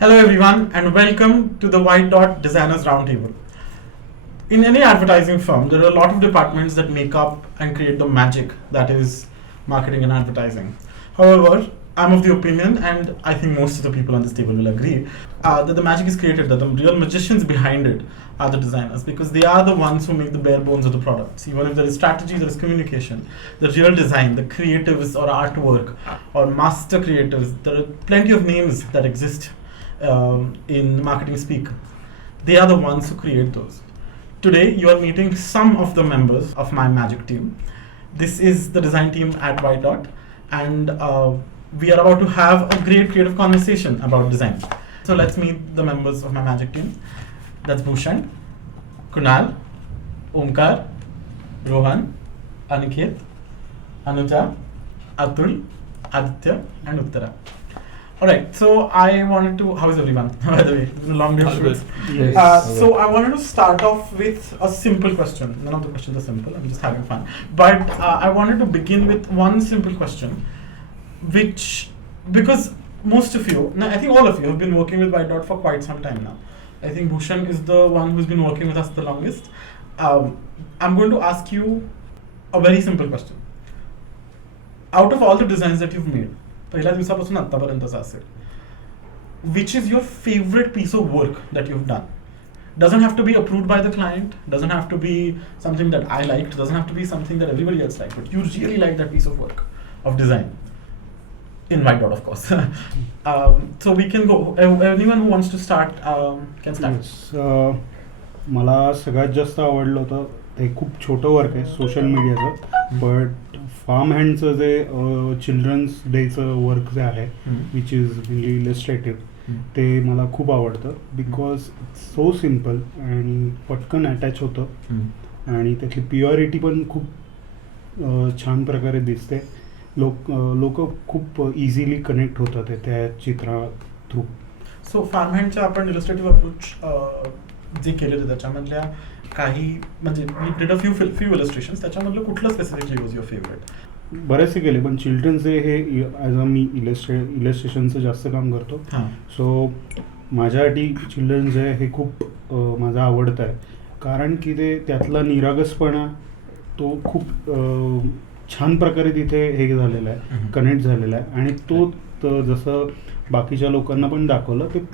Hello everyone and welcome to the Whitedot Designers Roundtable. In any advertising firm, there are a lot of departments that make up and create the magic that is marketing and advertising. However, I'm of the opinion, and I think most of the people on this table will agree, that the magic is created, that the real magicians behind it are the designers, because they are the ones who make the bare bones of the products. Even if there is strategy, there is communication. The real design, the creatives or artwork or master creatives, there are plenty of names that exist in marketing speak. They are the ones who create those. Today, you are meeting some of the members of my magic team. This is the design team at Whitedot, and we are about to have a great creative conversation about design. So let's meet the members of my magic team. That's Bhushan, Kunal, Omkar, Rohan, Aniket, Anuja, Atul, Aditya, and Uttara. Alright, so I wanted to, how is everyone? By the way, it's been a long day of shoots. Yes. So I wanted to start off with a simple question. None of the questions are simple, I'm just having fun. But I wanted to begin with one simple question, because most of you, I think all of you have been working with Whitedot for quite some time now. I think Bhushan is the one who's been working with us the longest. I'm going to ask you a very simple question. Out of all the designs that you've made, पहिल्या दिवसापासून आत्तापर्यंतचा असेल, which is your favorite piece of work that you've done? Doesn't have to be approved by the client, doesn't have to be something that I liked, doesn't have to be something that everybody else liked, but you really like that piece of work of design. In Whitedot, of course. So we can go. Anyone who wants to start can start. Yes. मला सगळ्यात जास्त आवडलं होतं ते खूप छोटं work आहे social मीडियाचं, बट फार्म हँडचं जे चिल्ड्रन्स डेचं वर्क जे आहे विच इज म्हणजे इलस्ट्रेटिव्ह, ते मला खूप आवडतं बिकॉज सो सिम्पल आणि पटकन अटॅच होतं आणि त्यातली प्युअरिटी पण खूप छान प्रकारे दिसते. लोक खूप इझिली कनेक्ट होतात त्या चित्रा थ्रू. सो फार्म हँडच्या आपण इलस्ट्रेटिव्ह अप्रोच जे केले होते त्याच्यामधल्या काही म्हणजे वी डिड अ फ्यू इलस्ट्रेशन्स, त्याच्यामधलं कुठलं स्पेसिफिकली वॉज युअर फेवरेट? बरेचसे केले, पण चिल्ड्रन्सचे हे ॲज अ मी इलस्ट्रेशनचं जास्त काम करतो, सो माझ्यासाठी चिल्ड्रन्स जे हे खूप माझं आवडतं आहे, कारण की ते त्यातला निरागसपणा तो खूप छान प्रकारे तिथे हे झालेला आहे, कनेक्ट झालेला आहे, आणि तो जसं बाकीच्या लोकांना पण दाखवलं ते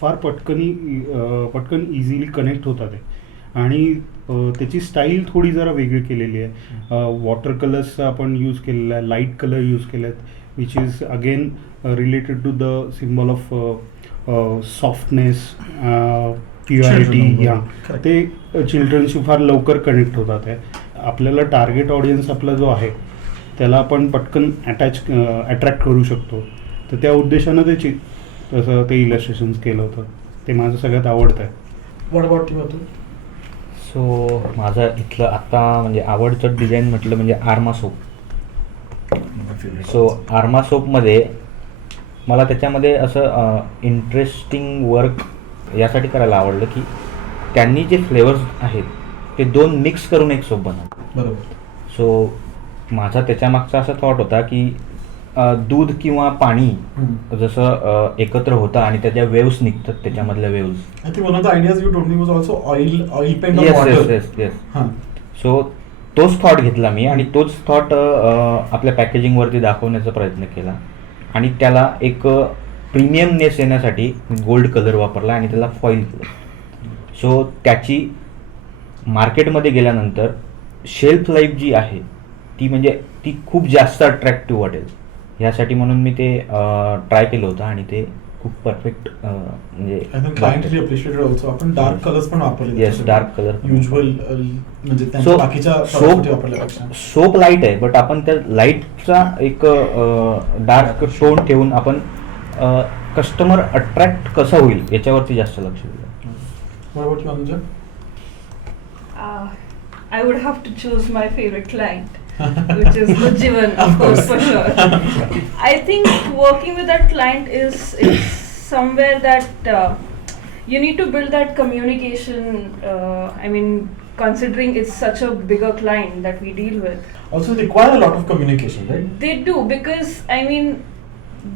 फार पटकन इझिली कनेक्ट होतात ते. आणि त्याची स्टाईल थोडी जरा वेगळी केलेली आहे. वॉटर कलर्सचा आपण यूज केलेला आहे, लाईट कलर यूज केले आहेत, which is again related to the symbol of softness, purity. ते चिल्ड्रनशी फार लवकर कनेक्ट होतात आहे. आपल्याला टार्गेट ऑडियन्स आपला जो आहे त्याला आपण पटकन अट्रॅक्ट करू शकतो, तर त्या उद्देशानं तसं ते इलस्ट्रेशन्स केलं होतं. ते माझं सगळ्यात आवडतं आहे. What about you? सो माझं इथलं आत्ता म्हणजे आवडतं डिझाईन म्हटलं म्हणजे आर्मा सोप. सो आर्मा सोपमध्ये मला त्याच्यामध्ये असं इंटरेस्टिंग वर्क यासाठी करायला आवडलं की त्यांनी जे फ्लेवर्स आहेत ते दोन मिक्स करून एक सोप बनवलं. बरोबर. सो माझा त्याच्यामागचा असा थॉट होता की दूध किंवा पाणी जसं एकत्र होतं आणि त्याच्या वेव्स निघतात, त्याच्यामधल्या waves. I think one of the ideas you told me was also oil paint on water. Yes. So तोच थॉट घेतला मी आणि तोच थॉट आपल्या पॅकेजिंगवरती दाखवण्याचा प्रयत्न केला आणि त्याला एक प्रीमियमनेस येण्यासाठी गोल्ड कलर वापरला आणि त्याला फॉईल केलं. सो त्याची मार्केटमध्ये गेल्यानंतर शेल्फ लाईफ जी आहे ती खूप जास्त अट्रॅक्टिव्ह वाटेल यासाठी म्हणून मी ते ट्राय केलं होतं आणि ते खूप परफेक्ट म्हणजे आपण डार्क कलर्स पण वापरले. येस, डार्क कलर युजुअल म्हणजे बाकीच्या वापरल्यापेक्षा सोप लाईट आहे, बट आपण त्या लाईटचा एक डार्क टोन ठेवून आपण कस्टमर अट्रॅक्ट कसा होईल याच्यावरती जास्त लक्ष दिलं. I would have to choose my favorite client, which is Jivan, of course, for sure. I think working with that client is somewhere that you need to build that communication. I mean, considering it's such a bigger client that we deal with. Also require a lot of communication, right? They do, because I mean,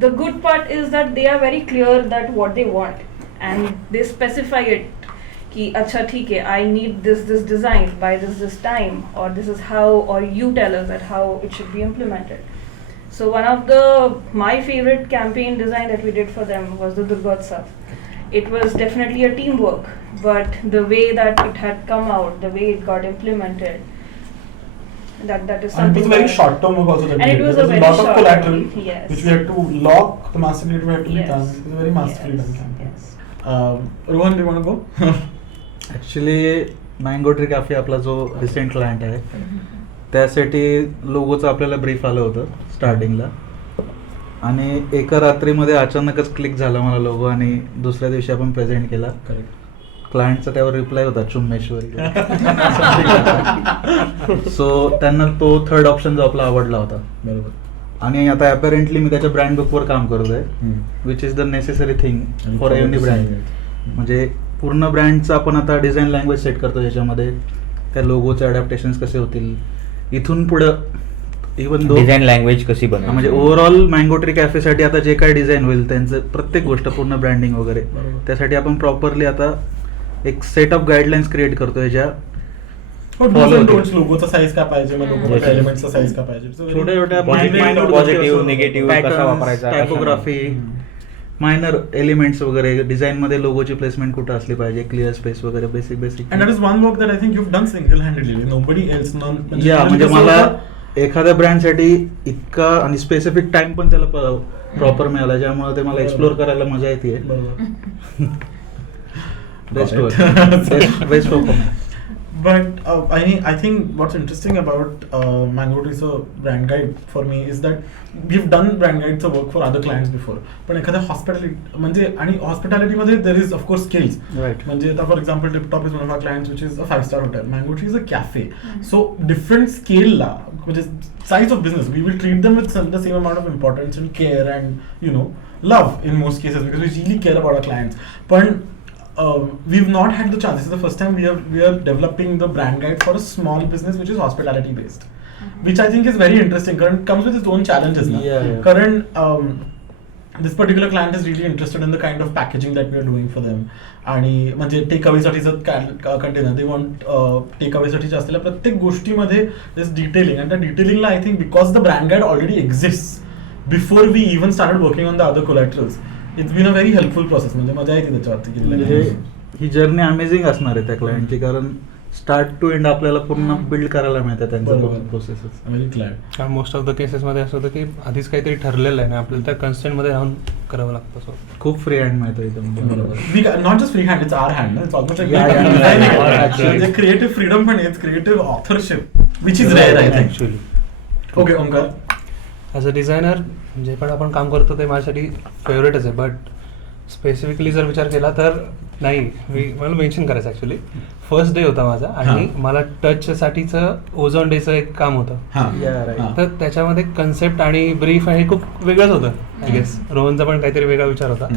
the good part is that they are very clear that what they want and they specify it ki acha theek hai, I need this design by this time, or this is how, or you tell us that how it should be implemented. So one of my favorite campaign design that we did for them was the Durgotsav. It was definitely a teamwork, but the way that it had come out, the way it got implemented, that is something. And it was a very short term work also that we and did. it was There a very lot of short collateral term, yes. which we had to lock, the master data had to be Yes. done. It was a very masterfully done campaign. Yes. Rohan, do you want to go? Actually mango tree cafe आपला जो recent client आहे त्यासाठी लोगोचं आपल्याला brief आलं होतं स्टार्टिंगला, आणि एका रात्रीमध्ये अचानकच क्लिक झाला मला लोगो, आणि दुसऱ्या दिवशी आपण प्रेझेंट केला. क्लायंटचा त्यावर रिप्लाय होता चुम्मेश्वरी. सो त्यांना तो थर्ड ऑप्शन जो आपला आवडला होता. बरोबर. आणि आता अपॅरेंटली मी त्याच्या ब्रँड बुकवर काम करतोय, which is the necessary thing for every brand. म्हणजे पूर्ण ब्रँडचं आपण आता डिझाईन लँग्वेज सेट करतो ज्याच्यामध्ये त्या लोगोचे अडॅप्टेशन्स कसे होतील इथून पुढं. इव्हन दो डिझाईन लँग्वेज कशी बनवायची, म्हणजे ओव्हरऑल मँगो ट्री कॅफेसाठी आता जे काही डिझाईन होईल त्यांचं प्रत्येक गोष्ट पूर्ण ब्रँडिंग वगैरे, त्यासाठी आपण प्रॉपरली आता एक सेट ऑफ गाईडलाईन्स क्रिएट करतोय ज्या लोगोचा साईज काय पाहिजे, लोगोचा एलिमेंटचा साईज काय पाहिजे, छोट्या छोट्या पॉझिटिव्ह निगेटिव्ह कसा वापरायचा, टायपोग्राफी, मायनर एलिमेंट्स वगैरे, डिझाईन मध्ये लोगोची प्लेसमेंट कुठं असली पाहिजे, क्लिअर स्पेस वगैरे, basic. And that is one work that I think you've done single-handedly. Nobody else, म्हणजे मला एखाद्या ब्रँडसाठी इतका आणि स्पेसिफिक टाइम पण त्याला प्रॉपर मिळाला, ज्यामुळे ते मला एक्सप्लोर करायला मजा येते. Best But I think what's interesting about Mango Tree's brand guide for me is that we've done brand guides work for other clients before. पण एखाद्या हॉस्पिटॅलिटी म्हणजे, आणि हॉस्पिटॅलिटीमध्ये there is of course scales. Right. म्हणजे आता for example Tiptop is one of our clients which is a 5-star hotel. Mango Tree is a cafe. So different scale ला म्हणजे size of business we will treat them with the same amount of importance and care and love in most cases because we really care about our clients. पण we've not had the chance. This is the first time we are developing the brand guide for a small business which is hospitality based, which I think is very interesting. Current comes with its own challenges now. Yeah. Current this particular client is really interested in the kind of packaging that we are doing for them. आणि म्हणजे take away साठीचं container they want take away साठीच्या असलेल्या प्रत्येक गोष्टीमध्ये this detailing, आणि त्या डिटेलिंगला I think because the brand guide already exist before we even started working on the other collaterals. It's been a very helpful process. म्हणजे मजा येते त्याच्यावरती. ही जर्नी अमेझिंग असणार आहे त्या क्लायंटची, कारण स्टार्ट टू एंड आपल्याला पूर्ण बिल्ड करायला मिळतं त्यांचं process. Very glad. Most of the केसेसमध्ये असं होतं की आधीच काहीतरी ठरलेलं आहे ना, आपल्याला त्या कन्स्टंटमध्ये राहून करावं लागतं. सो खूप फ्री हँड मिळतो एकदम. Not just free hand, it's our hand. It's almost म्हणजे क्रिएटिव्ह फ्रीडम पण आहे, creative authorship which is rare I think. Actually. Okay Omkar, as a designer जे पण आपण काम करतो ते माझ्यासाठी फेवरेटच आहे, बट स्पेसिफिकली जर विचार केला तर नाही, मला मेन्शन करायचं ॲक्च्युली फर्स्ट डे होता माझा, आणि मला टचसाठीचं ओझोन डेचं एक काम होतं. तर त्याच्यामध्ये कन्सेप्ट आणि ब्रीफ हे खूप वेगळंच होतं. आय गेस रोहनचा पण काहीतरी वेगळा विचार होता.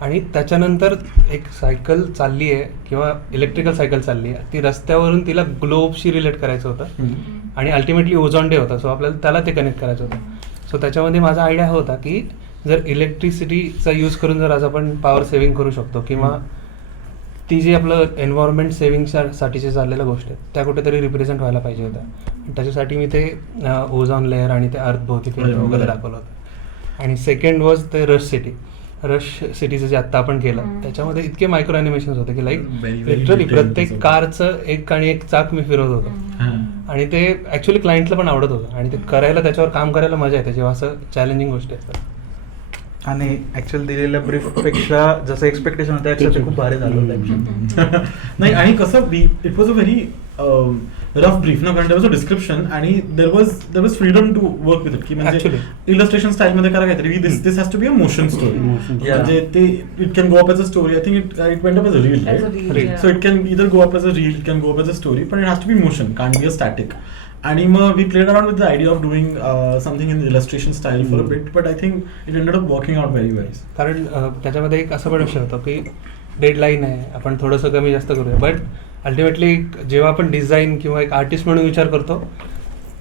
आणि त्याच्यानंतर एक सायकल चालली आहे किंवा इलेक्ट्रिकल सायकल चालली आहे, ती रस्त्यावरून तिला ग्लोबशी रिलेट करायचं होतं, आणि अल्टिमेटली ओझोन डे होता. सो आपल्याला त्याला ते कनेक्ट करायचं होतं. सो त्याच्यामध्ये माझा आयडिया होता की जर इलेक्ट्रिसिटीचा यूज करून जर आज आपण पॉवर सेव्हिंग करू शकतो, किंवा ती जी आपलं एन्व्हायरमेंट सेव्हिंगसाठीचे चाललेल्या गोष्टी आहेत त्या कुठेतरी रिप्रेझेंट व्हायला पाहिजे होत्या. त्याच्यासाठी मी ते ओझोन लेअर आणि ते अर्थ भोवती वगैरे दाखवलं होतं. आणि सेकंड वॉज ते रश सिटीचं जे आत्ता आपण केलं त्याच्यामध्ये इतके मायक्रो ॲनिमेशन्स होते की लाईक लिटरली प्रत्येक कारचं एक आणि एक चाक मी फिरवत होतो, आणि ते ॲक्च्युली क्लायंटला पण आवडत होतं, आणि ते करायला त्याच्यावर काम करायला मजा येते जेव्हा असं चॅलेंजिंग गोष्टी असतात. आणि ऍक्च्युअल दिलेल्या ब्रीफ पेक्षा जसं एक्सपेक्टेशन होतं त्यापेक्षा खूप भारी झालं होतं. नाही, आणि कसं it was a very rough brief ना, कारण देयर वॉज अ डिस्क्रिप्शन आणि there was freedom to work with it, की म्हणजे इलस्ट्रेशन स्टाईल मध्ये करा काहीतरी. This has to be a motion story. म्हणजे ते it can go up as a story. I think it went up as a reel, right? So it can either go up as a reel, it can go up as a story, पण it has to be motion, can't be a static. आणि मग we played around with the idea of doing something in illustration style for a bit, but I think it ended up working out very well. कारण त्याच्यामध्ये एक असं पण विषय होतो की डेडलाईन आहे, आपण थोडंसं कमी जास्त करूया, बट अल्टिमेटली जेव्हा आपण डिझाईन किंवा एक आर्टिस्ट म्हणून विचार करतो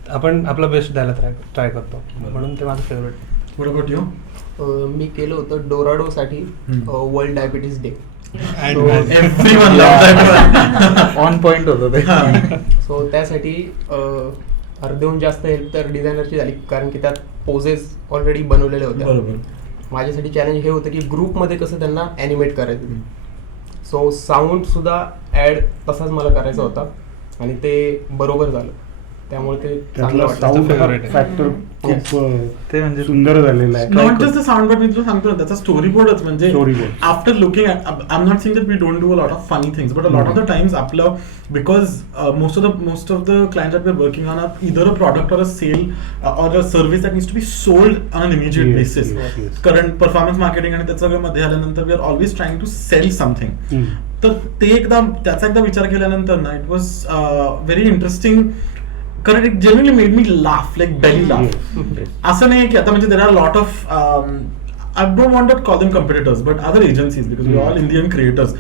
आपण आपला बेस्ट द्यायला ट्राय करतो, म्हणून ते माझं फेवरेट. What about you? मी केलं होतं डोराडोसाठी world diabetes day. Everyone loved that. On point होतं ते. सो त्यासाठी अर्ध्याहून जास्त हेल्प तर डिझायनरची झाली, कारण की त्यात पोजेस ऑलरेडी बनवलेले होते. बरोबर. माझ्यासाठी चॅलेंज हे होतं की ग्रुपमध्ये कसं त्यांना ॲनिमेट करायचं. सो साऊंड सुद्धा ॲड तसाच मला करायचा होता आणि ते बरोबर झालं, त्यामुळे ते चांगलं वाटलं. फॅक्टर खूप ते म्हणजे सुंदर झालेलं आहे. Not just the sound, but मी तुला सांगतो ना, त्याचा स्टोरी बोर्डच म्हणजे Storyboard. After looking I am not saying that we don't do a lot of funny things, but a lot of the times आपलं because most of the clients that we're working on are either a product or a sale or a service that needs to be sold on an immediate Yes, basis. yes. Current performance marketing आणि त्याचं सगळं मध्ये आल्यानंतर we are always trying to sell something. तर ते त्याचा एकदा विचार केल्यानंतर ना इट वॉज व्हेरी इंटरेस्टिंग, कारण it genuinely made me laugh, like belly laugh. असं नाही की आता म्हणजे there are lot of I don't want to call them competitors, but other agencies, because we're all Indian creators.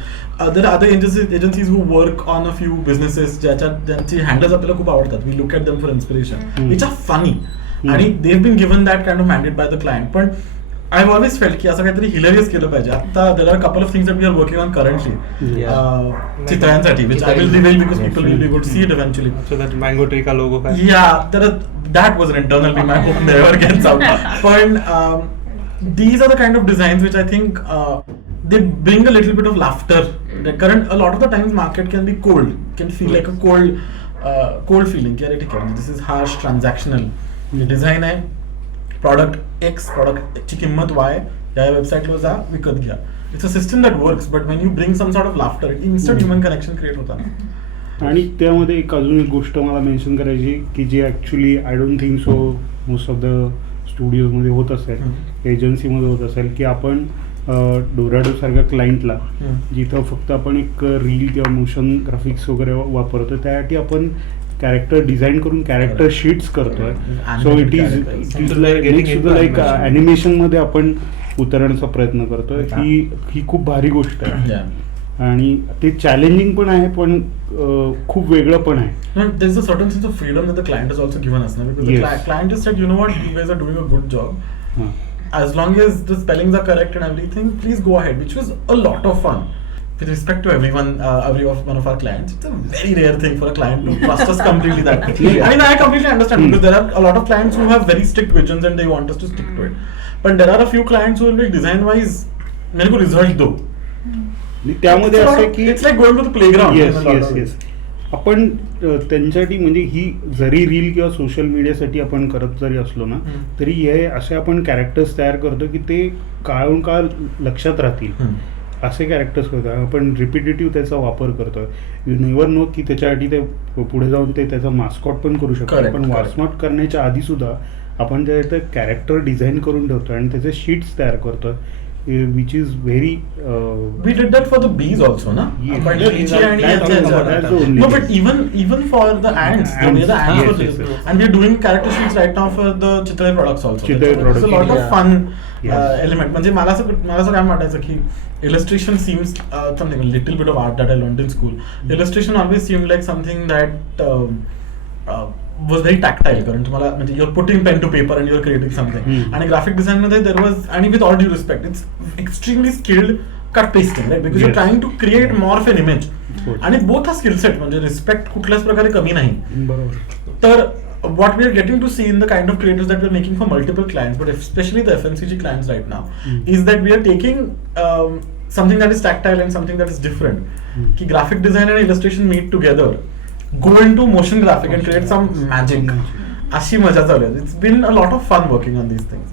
There are other agencies who work on a few businesses ज्यांची handles आपल्याला खूप आवडतात. We look at them for inspiration, which are funny, आणि they've been given that kind of mandate by the client. पण I've always felt की असं काहीतरी hilarious केलं पाहिजे. आता there are a couple of things that we are working on currently. चित्रांसाठी, which I will reveal because people will be able to see it eventually. So that mango tree का logo काय? Yeah, that was an internal thing. I hope never gets out. But these are the kind of designs which I think they bring a little bit of laughter. The current, a lot of the times market can be cold, can feel like a cold feeling. This is harsh, transactional. The design है product X, product ची किंमत Y, या वेबसाईटवर जा, विकत घ्या. It's a system that works, but when you bring some sort of laughter, instant human connection create होता ना. आणि त्यामध्ये एक अजून एक गोष्ट मला मेन्शन करायची की जी actually I don't think so most of the स्टुडिओजमध्ये होत असेल, एजन्सीमध्ये होत असेल, की आपण डोराडोसारख्या क्लायंटला जिथं फक्त आपण एक रील किंवा मोशन ग्राफिक्स वगैरे वापरतो, त्यासाठी आपण कॅरेक्टर डिझाईन करून कॅरेक्टर शीट्स करतोय. सो इट इज लाईक ॲनिमेशनमध्ये आपण उतरण्याचा प्रयत्न करतोय. ही खूप भारी गोष्ट आहे आणि ते चॅलेंजिंग पण आहे, पण खूप वेगळं पण आहे. There's a certain sense of freedom that the client has also given us now, because the client just said, you know what, you guys are doing a good job. As long as the spellings are correct and everything, please go ahead, which was a lot of fun. With respect to everyone, every one of our clients, it's a very rare thing for a client to trust us completely that way. I mean, I completely understand, because there are a lot of clients who have very strict visions and they want us to stick to it. But there are a few clients who will be design-wise, मेरे को result दो. त्यामध्ये असं की it's like going to the playground. Yes आपण त्यांच्यासाठी म्हणजे ही जरी reel किंवा सोशल मीडियासाठी आपण करत जरी असलो ना, तरी हे असे आपण कॅरेक्टर्स तयार करतो की ते काळून काळ लक्षात राहतील. असे कॅरेक्टर्स करतो आपण, रिपिटेटिव्ह त्याचा वापर करतोय. यू नेवर नो की त्याच्यासाठी ते पुढे जाऊन ते त्याचा मास्कॉट पण करू शकतो. पण मास्कॉट करण्याच्या आधी सुद्धा आपण त्याचं कॅरेक्टर डिझाईन करून ठेवतोय आणि त्याचे शीट्स तयार करतोय, which is very we did that for the bees also, na? No, but even for the ants, the way the ants were, and we're doing character sheets right now for the Chitrai products also. It's a lot of fun element. म्हणजे मला असं काय वाटायचं की illustration seems something, a little bit of art that I learned in school. Illustration always seemed like something that was very tactile, कारण तुम्हाला म्हणजे you're putting pen to paper and you're creating something. आणि graphic design मध्ये there was, and with all due respect, it's extremely skilled cut pasting, right? Because you're trying to create more of an image. आणि both are skill set, म्हणजे respect कुठल्याच प्रकारे कमी नाही. तर what we are getting to see in the kind of creators that we're making for multiple clients, but especially the FMCG clients right now, is that we are taking something that is tactile and something that is different. कि graphic design and illustration meet together, go into motion graphic and create some magic. अशी मजा चालू आहे. It's been a lot of fun working on these things.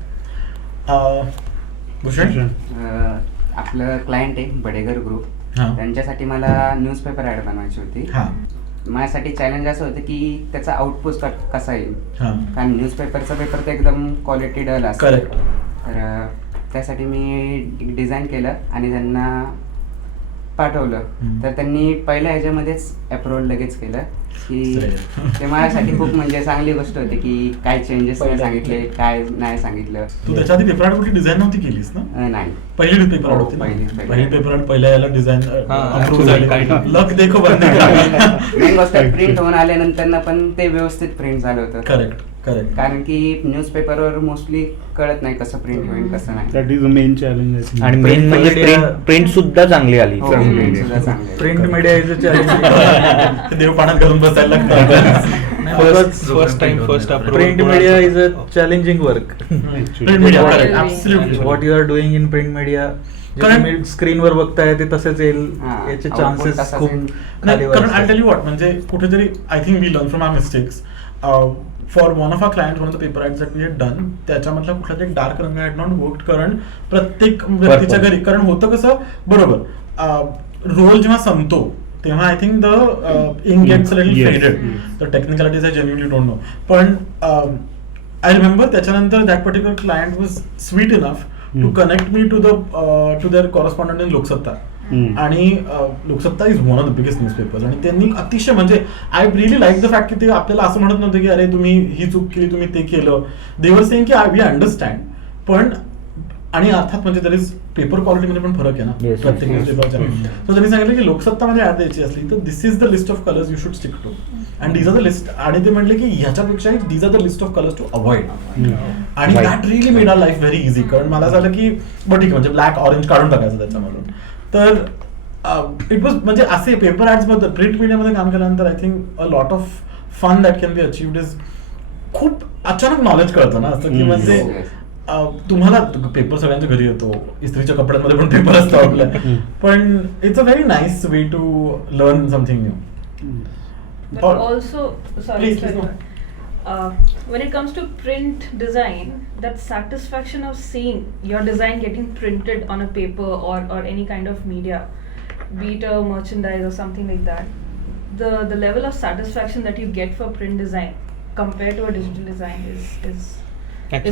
Bhushan, आपलं client आहे बडेगर group, त्यांच्यासाठी मला newspaper add बनवायची होती. माझ्यासाठी चॅलेंज असं होतं की त्याचा आउटपुट कसा येईल, कारण न्यूजपेपरचा पेपर तर एकदम क्वालिटी डल असतो. तर त्यासाठी मी डिझाईन केलं आणि त्यांना पाठवलं. तर त्यांनी पहिल्या ह्याच्यामध्येच अप्रूव्हल लगेच केलं की ते माझ्यासाठी खूप म्हणजे चांगली गोष्ट होती की काय चेंजेस नाही सांगितले, काय नाही सांगितलं. तू त्याच्या आधी पेपर आर्ट कुठली डिझाईन नव्हती केलीस ना? नाही, पहिली पेपर आर्ट होती. पहिली पेपर आर्ट पहिल्या याला डिझाईन अप्रूव्ह झाली. लक देखो बंद मेन गोष्ट प्रिंट होऊन आल्यानंतर पण ते व्यवस्थित प्रिंट झालं होतं. करेक्ट. Correct. कारण की न्यूजपेपरवर मोस्टली कळत नाही कसं प्रिंट होईल कसं नाही. That is the main challenge. आणि मेन म्हणजे प्रिंट सुद्धा चांगली आली. हो, print सुद्धा चांगली आहे. Print media is a challenge. देव पाण्यात घालून बसायला लागतं. First time first print media is a challenging work. Print media, correct, absolutely. What you are doing in print media स्क्रीनवर बघताय ते तसंच येईल हा, याचे output चान्सेस तसाच खूप येईल. नाही, कारण आय खाली टेल यू व्हॉट, म्हणजे कुठेतरी I think we learn from our mistakes. For one of our client, one of the paper ads that we had done, त्याच्यामधला कुठला तरी डार्क रंग हॅड नॉट वर्क. कारण प्रत्येक व्यक्तीच्या घरी, कारण होतं कसं, बरोबर, रोल जेव्हा संपतो तेव्हा I think the ink gets little faded. The technicalities I genuinely don't know, पण आय रिमेंबर त्याच्यानंतर that particular client was sweet enough to connect me to their correspondent in Loksatta. आणि Loksatta is one of the biggest newspapers. आणि त्यांनी अतिशय, म्हणजे I really like the fact की ते आपल्याला असं म्हणत नव्हतं की अरे तुम्ही ही चूक केली, तुम्ही ते केलं. दे वर सेइंग की वी अंडरस्टँड. पण आणि अर्थात म्हणजे तरी पेपर क्वालिटीमध्ये पण फरक आहे ना प्रत्येक न्यूज पेपरच्या. तर त्यांनी सांगितलं की लोकसत्तामध्ये ऍड द्यायची असली तर this is the list of colours you should stick to, and these are the list. आणि ते म्हणले की ह्याच्यापेक्षा these are the list of colours to avoid. आणि that really made our life very easy. कारण मला झालं की बट ठीक आहे, म्हणजे ब्लॅक ऑरेंज काढून टाकायचं त्याच्यामधून. तर इट वॉज, म्हणजे असे पेपर ऍड्स मध्ये, प्रिंट मीडियामध्ये काम केल्यानंतर I think a lot of fun that can be achieved is, खूप अचानक नॉलेज कळतं ना असं की म्हणजे तुम्हाला पेपर सगळ्यांच्या घरी येतो, इस्त्रीच्या कपड्यांमध्ये पण पेपर असतो आपल्या, पण it's a very nice way to learn something new. But also, sorry, Please, when it comes to print design, that satisfaction of seeing your design getting printed on a paper or any kind of media, be it a merchandise or something like that, the level of satisfaction that you get for print design compared to a digital design is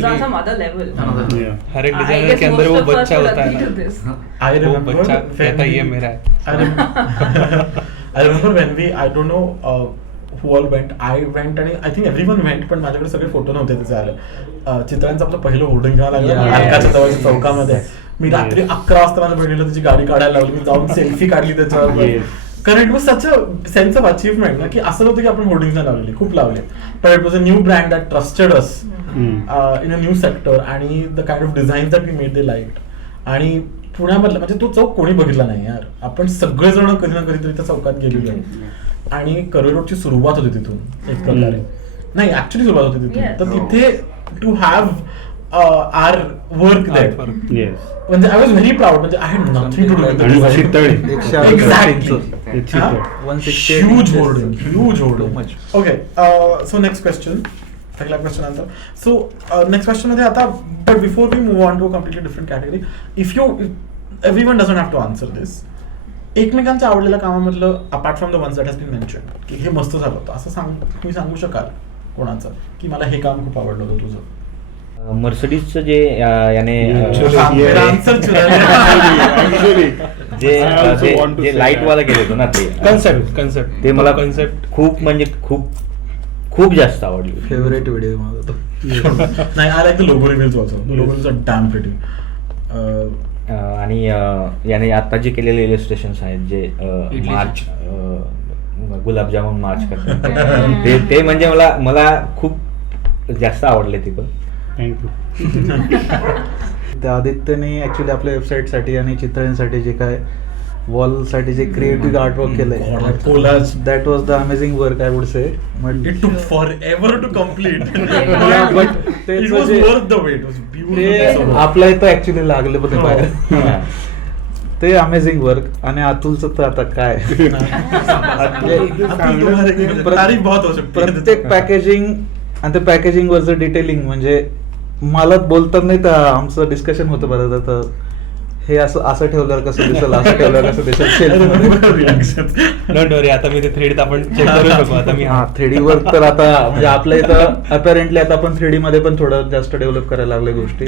on some other level. हर एक I designer guess के अंदर वो most of us बच्चा will होता agree है to ना, this. I वो remember बच्चा when कहता ये we- मेरा है. I remember when I don't know who all went. I went आणि I think everyone went, पण माझ्याकडे सगळे फोटो नव्हते त्याचे आले. चित्रांचं आपलं पहिलं होर्डिंग घ्यावं लागलं अलकाच्या जवळच्या चौकामध्ये. मी रात्री 11 वाजता माझ्या बहिणीला त्याची गाडी काढायला लावली, मी जाऊन सेल्फी काढली त्याच्यावर. कारण it was such a sense of achievement ना, की असं होतं की आपण होर्डिंग लावलेली, खूप लावले, पण it was a new brand that trusted us in a new sector. आणि the kind of design that we made they like. आणि पुण्यामधला म्हणजे तो चौक कोणी बघितला नाही यार, आपण सगळेजण कधी ना कधीतरी त्या चौकात गेलेलो आहे. आणि कर्वे रोडची सुरुवात होती तिथून एक प्रकारे, नाही ऍक्च्युली सुरुवात होती तिथून. तर तिथे to have our work that, म्हणजे आय वॉज व्हेरी प्राऊड. म्हणजे I had nothing to do with the design. Exactly. Huge hoarding. Okay, so next question. अगला question answer. So next question मध्ये आता, but before we move on to completely different category, if everyone doesn't have to answer this, एकमेकांच्या आवडलेल्या कामामधलं apart from the ones that has been mention की हे मस्त झालं होतं, असं तुम्ही सांगू शकाल कोणाचं की मला हे काम खूप आवडलं होतं तुझं? मर्सिडीजचं जे याने जे लाईट वाला गेले होतं ना, ते कन्सेप्ट ते मला खूप म्हणजे खूप जास्त आवडली. फेवरेट व्हिडिओ माझा तो. नाही, I like the logo reviews also. The logo reviews are damn pretty. आणि याने आता जे केलेले इलस्ट्रेशन्स आहेत, जे मार्च गुलाबजामुन मार्च करतात, ते म्हणजे मला खूप जास्त आवडले ते पण. थँक्यू. त्या आदित्यने ऍक्च्युली आपल्या वेबसाईटसाठी आणि चित्रांसाठी जे काय वॉलसाठी जे क्रिएटिव्ह आर्टवर्क केलंय, collage, that was the amazing work I would say. It took forever to complete. But It was worth the wait. It was beautiful. ते आपल्या इथं ऍक्च्युली लागले पण ते बाहेर. ते अमेझिंग वर्क. आणि अतुलचं तर आता काय, तारीफ बहुत हो सकती है. प्रत्येक पॅकेजिंग आणि ते पॅकेजिंग वरचं डिटेलिंग, म्हणजे मला बोलतात नाही तर आमचं डिस्कशन होतं बरं, तर हे असं ठेवल्यावर कसं दिसेल, असं ठेवल्यावर कसं दिसेल. डोंट वरी, आता मी ते 3D आपण चेक करू शकू. आता मी 3D वर्क तर आता म्हणजे आपल्या इथं अपॅरेंटली आता आपण 3D मध्ये पण थोडं जास्त डेव्हलप करायला लागले गोष्टी.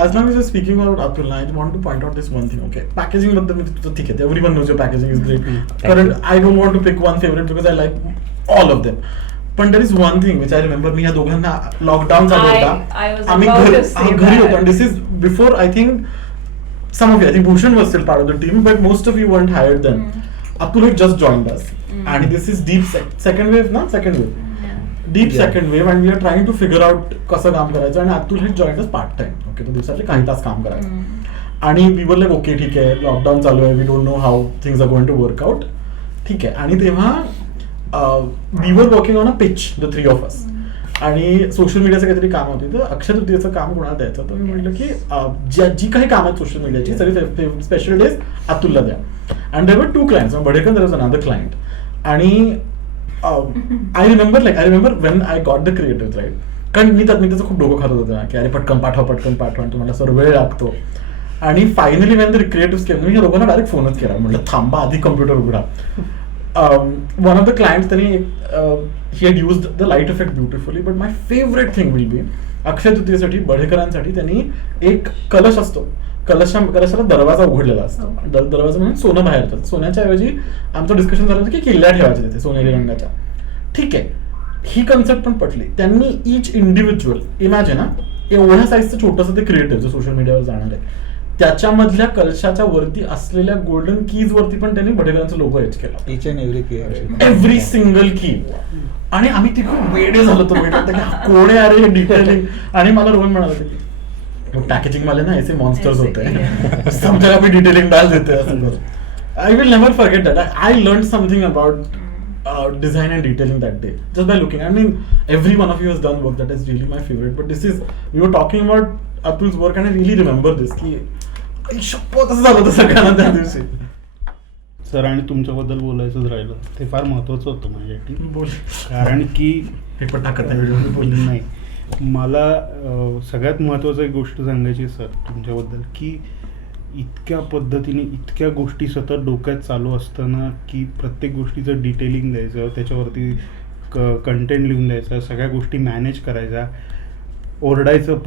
As long as you're speaking about Atul, I want to point out this one thing. Okay, packaging बद्दल मी तुझं ठीक आहे, everyone knows your packaging is great. कारण I don't want to pick one favorite because I like all of them. पण there is one thing which I remember, मी या दोघांना lockdown चालू होता, आम्ही घरी होतो. And this is before, I think some of you, I think Bhushan was still part of the team, but most of you weren't hired then. Atul had just joined us, and this is deep second wave, not second wave. Deep second wave and we are trying to figure out कसं काम करायचं. आणि अतुल हे join us part time. Okay, तो दिवसातले काही तास काम करायचं. आणि वी वर लाईक ओके ठीक आहे, लॉकडाऊन चालू आहे, we don't know how things are going to work out. ठीक आहे. आणि तेव्हा we were working on a pitch, the three of us. आणि सोशल मीडियाचं काहीतरी काम होती, तर अक्षय तृतीयेचं काम कोणाला द्यायचं. तर मी म्हटलं की जी काही काम आहेत सोशल मीडियाची सगळी स्पेशल डेज अतुलला द्या. And there were 2 clients, Badekar there was another client. आणि I remember when I got the creative right. कारण मी त्याचं खूप डोकं खात होतं की अरे पटकन पाठवा आणि तुम्हाला सर वेळ लागतो. आणि फायनली वेन द क्रिएटिव्ह केम, मी लोकांना डायरेक्ट फोनच केला, म्हटलं थांबा आधी कम्प्युटर उघडा. वन ऑफ द क्लायंट्स त्यांनी he had used the light effect beautifully. But my favourite thing will be अक्षय तृतीयेसाठी बडेकरांसाठी त्यांनी एक कलश असतो, कलशाला दरवाजा उघडलेला असतो. दरवाजा म्हणून सोनं बाहेर येतं. सोन्याच्या ऐवजी आमचं डिस्कशन झालं होतं की किल्ल्या ठेवायच्या तिथे सोनेरी रंगाच्या. ठीक आहे, ही कन्सेप्ट पण पटली. त्यांनी इच इंडिव्हिज्युअल इमॅजिन एवढ्या साईजचं छोटंसं ते क्रिएटिव्ह जो सोशल मीडियावर जाणार आहे, त्याच्यामधल्या कलशाच्या वरती असलेल्या गोल्डन कीज वरती पण त्यांनी बडेकरांचा लोगो एच केला. इच अँड एव्हरी सिंगल की. आणि आम्ही ती खूप वेडे झालो होतो, कोण आहे अरे डिटेलिंग. आणि मला रोहन म्हणाला होता की पॅकेजिंग वाले ना ऐसे मॉन्स्टर्स होते हैं, समझा भी डिटेलिंग डाल देते हैं असं. I will never forget that. I learned something about design and detailing that day just by looking. I mean, every one of you has done work that is really my favorite. But this is, we were talking about Atul's work and I really remember this. की शप्पथ असं झालं होतं सगळ्यांना त्या दिवशी. Sir, आणि तुमच्याबद्दल बोलायचंच राहिलं, ते फार महत्त्वाचं होतं माझ्यासाठी. बोल. कारण की हे पण टाकत नाही व्हिडिओ बोलली नाही, मला सगळ्यात महत्त्वाचं एक गोष्ट सांगायची सर तुमच्याबद्दल, की इतक्या पद्धतीने इतक्या गोष्टी सतत डोक्यात चालू असताना की प्रत्येक गोष्टीचं डिटेलिंग द्यायचं, त्याच्यावरती कंटेंट लिहून द्यायचं, सगळ्या गोष्टी मॅनेज करायच्या, ओरडायचं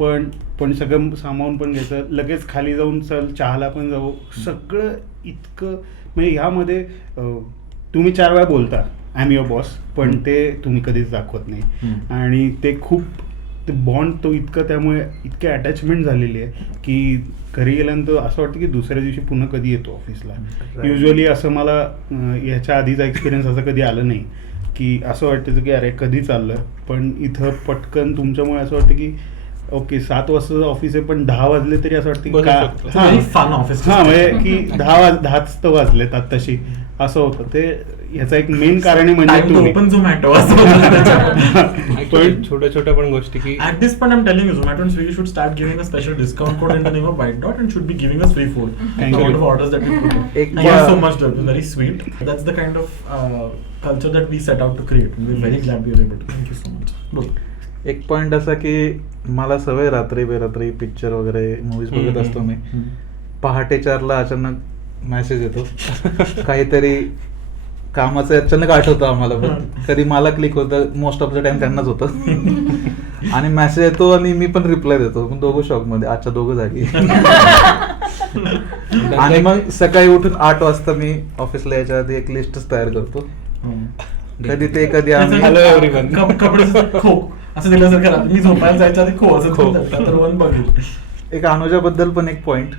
पण सगळं सामावून पण घ्यायचं, लगेच खाली जाऊन चल चहाला पण जाऊ, सगळं इतकं. म्हणजे ह्यामध्ये तुम्ही 4 वेळा बोलता आय एम युअर बॉस, पण ते तुम्ही कधीच दाखवत नाही. आणि ते खूप ते बॉन्ड तो इतकं, त्यामुळे इतकी अटॅचमेंट झालेली आहे की घरी गेल्यानंतर असं वाटतं की दुसऱ्या दिवशी पुन्हा कधी येतो ऑफिसला. युजली असं मला याच्या आधीचा एक्सपिरियन्स असं कधी आलं नाही की असं वाटतं की अरे कधी चाललं. पण इथं पटकन तुमच्यामुळे असं वाटतं की ओके 7 वाजता ऑफिस आहे, पण 10 वाजले तरी असं वाटतं की म्हणजे की 10च तर वाजलेत आत्ताशी, असं होतं. ते ह्याचं एक मेन कारण म्हणजे तुम्ही पण झोमॅटो छोट्या छोट्या पण गोष्टी की at this point I'm telling you Zomato and Swiggy should start giving a special discount code in the name of Whitedot and should be giving us free food. Thank you. Amount of orders that we put in. Thank you so much, Dr. Very sweet. That's the kind of culture that we set out to create and we're very glad we were able to. Thank you so much. बोल. एक point असा की मला सवय रात्री बेरात्री picture वगैरे movies बघत असतो मी. पहाटे 4ला अचानक मेसेज येतो काहीतरी कामाचं, अचानक आठवतं आम्हाला, पण कधी मला क्लिक होतं, मोस्ट ऑफ द टाइम त्यांनाच होतं. आणि मेसेज येतो आणि मी पण रिप्लाय देतो, पण दोघं शॉक मध्ये, अच्छा दोघं जागी. आणि मग सकाळी उठून 8 वाजता मी ऑफिसला यायच्या आधी एक लिस्टच तयार करतो. कधी ते कधी आम्ही कपडे खो असं दिल्यासारखं, मी झोपायला जायच्या आधी खो असं तर वन बघेल. एक अनुजाबद्दल पण एक पॉइंट,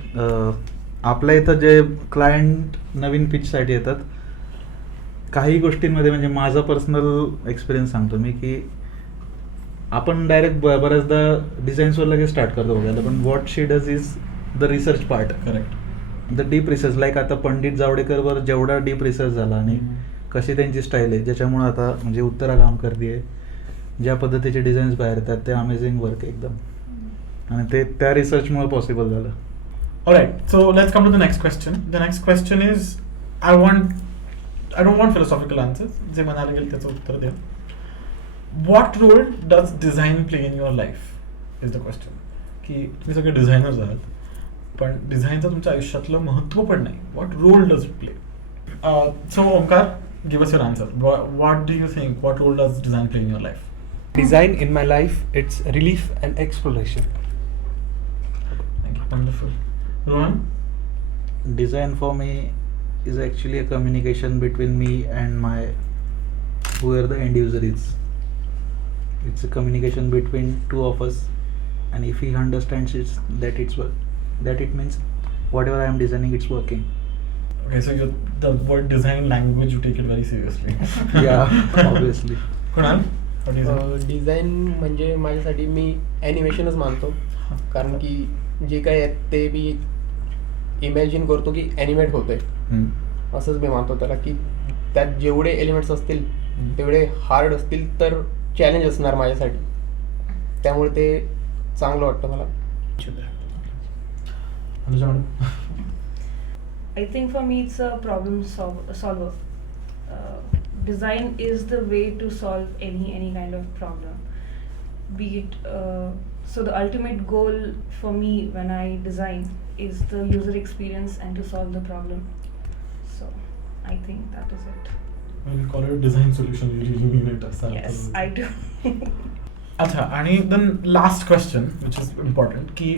आपल्या इथं जे क्लायंट नवीन पिचसाठी येतात, काही गोष्टींमध्ये म्हणजे माझा पर्सनल एक्सपिरियन्स सांगतो मी की आपण डायरेक्ट बऱ्याचदा डिझाईन्सवर लगेच स्टार्ट करतो बघायला, पण what she does is the research part. Correct. The deep research, like आता पंडित जावडेकरवर जेवढा डीप रिसर्च झाला आणि कशी त्यांची स्टाईल आहे, ज्याच्यामुळे आता म्हणजे उत्तरा काम करते, ज्या पद्धतीचे डिझाईन्स बाहेर येतात, ते अमेझिंग वर्क एकदम, आणि ते त्या रिसर्चमुळे पॉसिबल झालं. Alright, so let's come to the next question. The next question is, I don't want philosophical answers. जे म्हणायला गेलं त्याचं उत्तर द्या. What role does design play in your life? Is the question. की तुम्ही सगळे डिझायनर्स आहात, पण डिझाईनचं तुमच्या आयुष्यातलं महत्त्व पण नाही. What role does it play? So Omkar, give us your answer. What do you think? What role does design play in your life? Design in my life, it's relief and exploration. Thank you. Wonderful. Rohan? Design for me is actually a communication between me and my whoever the end user is. It's a communication between two of us, and if he understands that it means whatever I am designing, it's working. Okay, so the word design language, you take it very seriously. Yeah, obviously. Kunal? Design म्हणजे माझ्यासाठी मी ॲनिमेशनच मानतो, कारण की जे काही आहे ते मी imagine करतो की ॲनिमेट होतंय, असंच मी मानतो त्याला, की त्यात जेवढे एलिमेंट्स असतील तेवढे हार्ड असतील तर चॅलेंज असणार माझ्यासाठी, त्यामुळे ते चांगलं वाटतं मला. I think for me it's a problem solver. Design is the way to solve any kind of problem. Be it so the ultimate goal for me when I design is the user experience and to solve the problem. So I think that is it. When you call it a design solution, you really mean it. Yes, I do. अच्छा, आणि then last question, which is important, की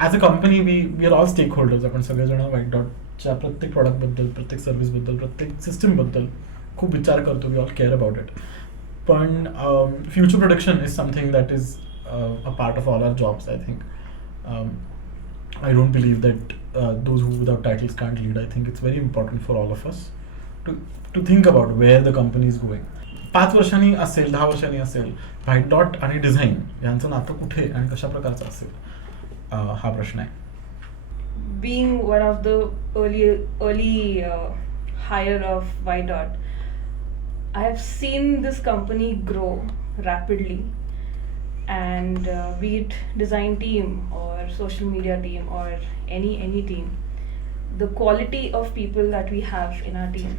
as a company we are all stakeholders. आपण सगळेजण Whitedotच्या प्रत्येक प्रॉडक्टबद्दल, प्रत्येक सर्व्हिसबद्दल, प्रत्येक सिस्टमबद्दल खूप विचार करतो. We all care about it. पण future production is something that is a part of all our jobs. I think I don't believe that those who without titles can't lead. I think it's very important for all of us to think about where the company is going. 5 वर्षांनी असेल, 10 वर्षांनी असेल, व्हाईटडॉट आणि design यांचं नातं कुठे आणि कशा प्रकारचं असेल, हा प्रश्न आहे. Being one of the early hire of Whitedot, I have seen this company grow rapidly, and be it design team or social media team or any team, the quality of people that we have in our team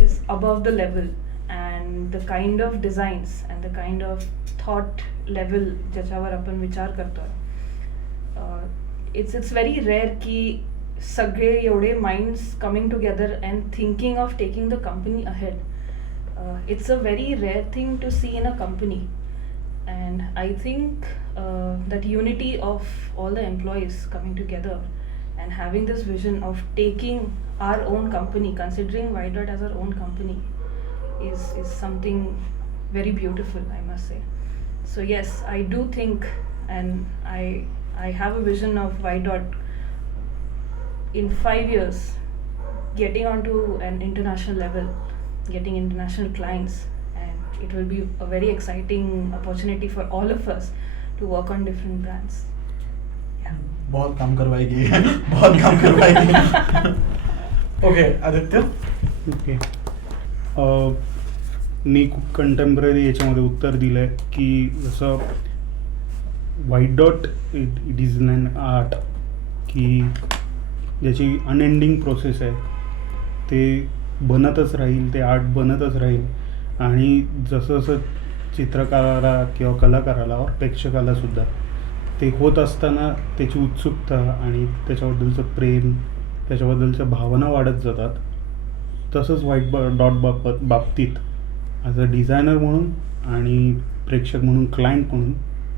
is above the level, and the kind of designs and the kind of thought level ज्याच्यावर आपण विचार करतो, it's very rare की सगळे एवढे minds coming together and thinking of taking the company ahead. It's a very rare thing to see in a company, and I think that unity of all the employees coming together and having this vision of taking our own company, considering Whitedot as our own company, is something very beautiful, I must say. So yes, I do think, and I have a vision of Whitedot in 5 years getting onto an international level, getting international clients, and it will be a very exciting opportunity for all of us to work on different brands. Yeah. बहुत काम करवाएगी. बहुत काम करवाएगी. Okay, Aditya. Okay, मी खूप contemporary याच्यामध्ये उत्तर दिलं आहे की जसं व्हाईटडॉट इट इज अन आर्ट, की ज्याची अनएंडिंग प्रोसेस आहे, ते बनतच राहील, ते आर्ट बनतच राहील. आणि जसं जसं चित्रकाराला किंवा कलाकाराला और प्रेक्षकालासुद्धा ते होत असताना त्याची उत्सुकता आणि त्याच्याबद्दलचं प्रेम, त्याच्याबद्दलच्या भावना वाढत जातात. तसंच व्हाईटडॉट बाबतीत ॲज अ डिझायनर म्हणून आणि प्रेक्षक म्हणून, क्लायंट म्हणून,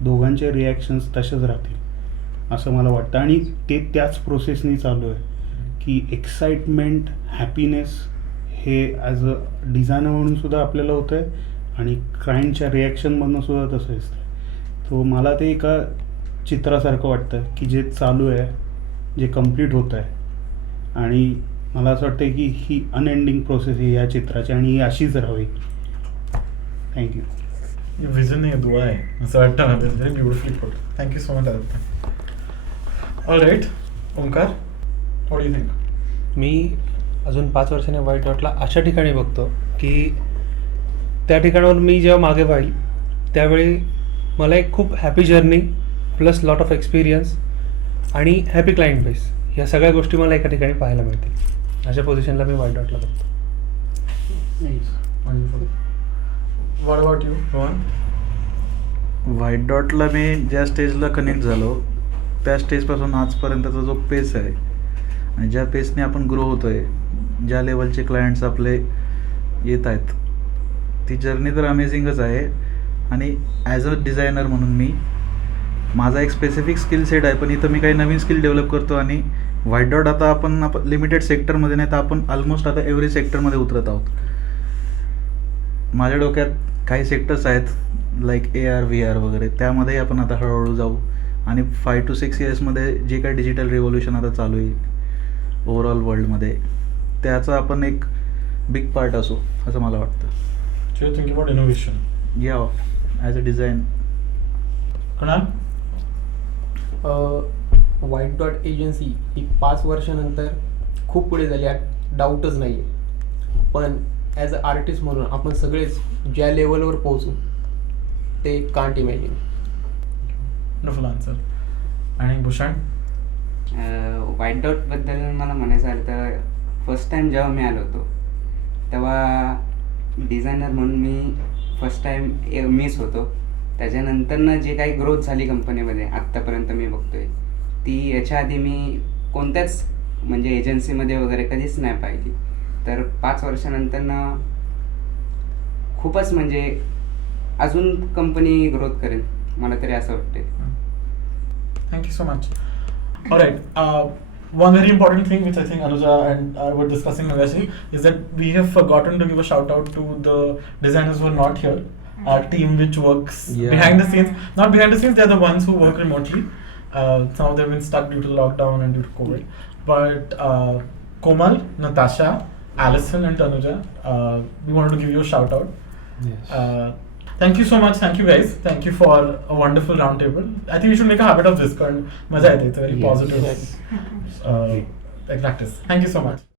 दोघांचे रिॲक्शन्स तसेच राहतील असं मला वाटतं. आणि ते त्याच प्रोसेसनी चालू आहे की एक्साइटमेंट, हॅपीनेस हे ॲज अ डिझायनर म्हणून सुद्धा आपल्याला होतं आहे आणि क्लायंटच्या रिॲक्शनमधून सुद्धा तसं असतं. तो मला ते एका चित्रासारखं वाटतं की जे चालू आहे, जे कम्प्लीट होत आहे, आणि मला असं वाटतं की ही अनएंडिंग प्रोसेस आहे या चित्राची आणि ही अशीच राहावी. थँक्यू. विजन आहे, दुआ आहे असं वाटतं ना. Very beautifully put. Thank you so much Aditya. All right, Omkar, what do you think? मी अजून 5 वर्षांनी व्हाईटडॉटला अशा ठिकाणी बघतो की त्या ठिकाणावर मी जेव्हा मागे पाहिल त्यावेळी मला एक खूप happy journey plus lot of experience आणि हॅपी क्लायंट बेस, ह्या सगळ्या गोष्टी मला एका ठिकाणी पाहायला मिळतील. अशा पोझिशनला मी व्हाईटडॉटला बघतो. Wonderful. What about you, Rohan? व्हाईटडॉटला मी ज्या स्टेजला कनेक्ट झालो त्या स्टेजपासून आजपर्यंतचा जो पेस आहे आणि ज्या पेसने आपण ग्रो होतो आहे, ज्या लेवलचे क्लायंट्स आपले येत आहेत, ती जर्नी तर अमेझिंगच आहे. आणि ॲज अ डिझायनर म्हणून मी, माझा एक स्पेसिफिक स्किल सेट आहे, पण इथं मी काही नवीन स्किल डेव्हलप करतो. आणि व्हाईटडॉट आता आपण लिमिटेड सेक्टरमध्ये नाही तर आपण ऑलमोस्ट आता एव्हरी सेक्टरमध्ये उतरत आहोत. माझ्या डोक्यात काही सेक्टर्स आहेत लाईक AR VR वगैरे, त्यामध्ये आपण आता हळूहळू जाऊ. आणि 5 to 6 इयर्समध्ये जे काही डिजिटल रिव्होल्युशन आता चालू आहे ओव्हरऑल वर्ल्डमध्ये, त्याचा आपण एक बिग पार्ट असू असं मला वाटतं. So you think about innovation. Yeah, as a design. Kunal? White dot agency ही 5 वर्षानंतर खूप पुढे झाली, यात डाऊटच नाही आहे. पण ॲज अ आर्टिस्ट म्हणून आपण सगळेच ज्या लेवलवर पोहोचू ते कांट इमॅजिन. Wonderful answer. आणि भूषण? व्हाईट डॉटबद्दल मला म्हणायचं झालं तर फर्स्ट टाईम जेव्हा मी आलो होतो तेव्हा डिझायनर म्हणून मी फर्स्ट टाईम मिस होतो. त्याच्यानंतरनं जे काही ग्रोथ झाली कंपनीमध्ये आत्तापर्यंत मी बघतोय ती याच्या आधी मी कोणत्याच म्हणजे एजन्सीमध्ये वगैरे कधीच नाही पाहिली. तर 5 वर्षानंतरनं खूपच म्हणजे अजून कंपनी ग्रोथ करेल मला तरी असं वाटतंय. Thank you so much. All right. One very important thing which I think Anuja and I were discussing Nagashi is that we have forgotten to give a shout out to the designers who are not here. Our team which works behind the scenes. Not behind the scenes, they're the ones who work remotely. Some of them have been stuck due to lockdown and due to COVID. But Komal, Natasha, Alison and Tanuja, we wanted to give you a shout out. Yes. Thank you so much. Thank you guys. Thank you for a wonderful roundtable. I think we should make a habit of this. Because maza aita hai. It's a very Yes. positive like practice. Thank you so much.